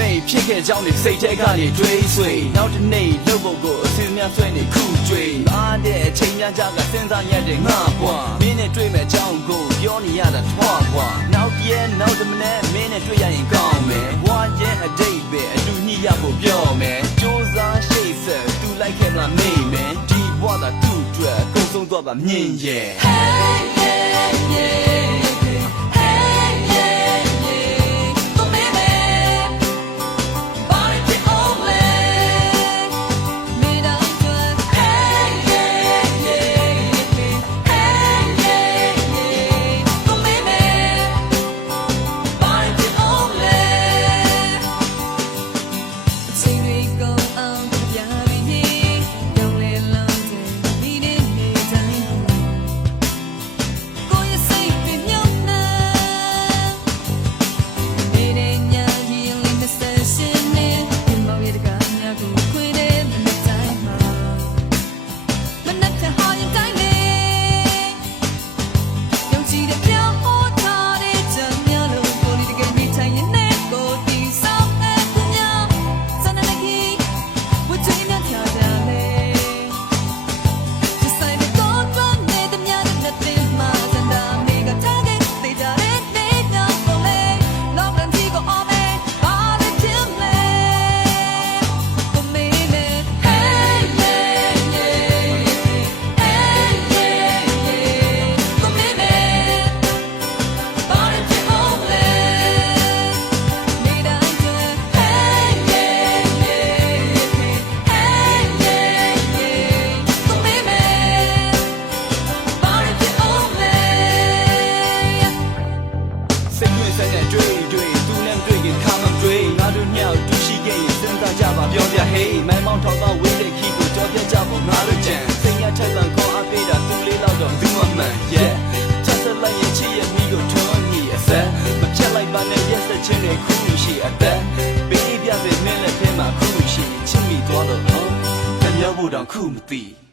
ခဲ့ကြောင်းတွေစိတ်ထဲကနေတွေးဆွေနောက်တစ်နေ့လှုပ်ဖို့ကိုအစင်းများဆွဲနေခုကြွေအားတဲ့အချိန်များကြကစဉ်းစားရတဲ့ငါဘွားမင်းနဲ့တွေ့မဲ့အကြောင်းကိုပြောနေရတာထွားဘွားနောက်ပြဲနောက်တစ်မနဲ့မင်းနဲ့တွေ့ရရင်ကောင်းမယ်ဘွားရဲ့အတိတ်ပဲအတူညှိရဖို့ပြောမယ်စူးစမ်းရှိတ်ဆက်သူလိုက်ခဲ့မလားမေးမယ်ဒီဘွားသာသူ့အတွက်အကုန်ဆုံးတော့ပါမြင်ရဲ့ချိန် ချင်းတွေခုရှိအသက်ပေးပြပေးမင်းလက်ထဲမှာခုရှိချစ်မိသွားတော့ဟောတမျောဖို့တောင်ခုမသိ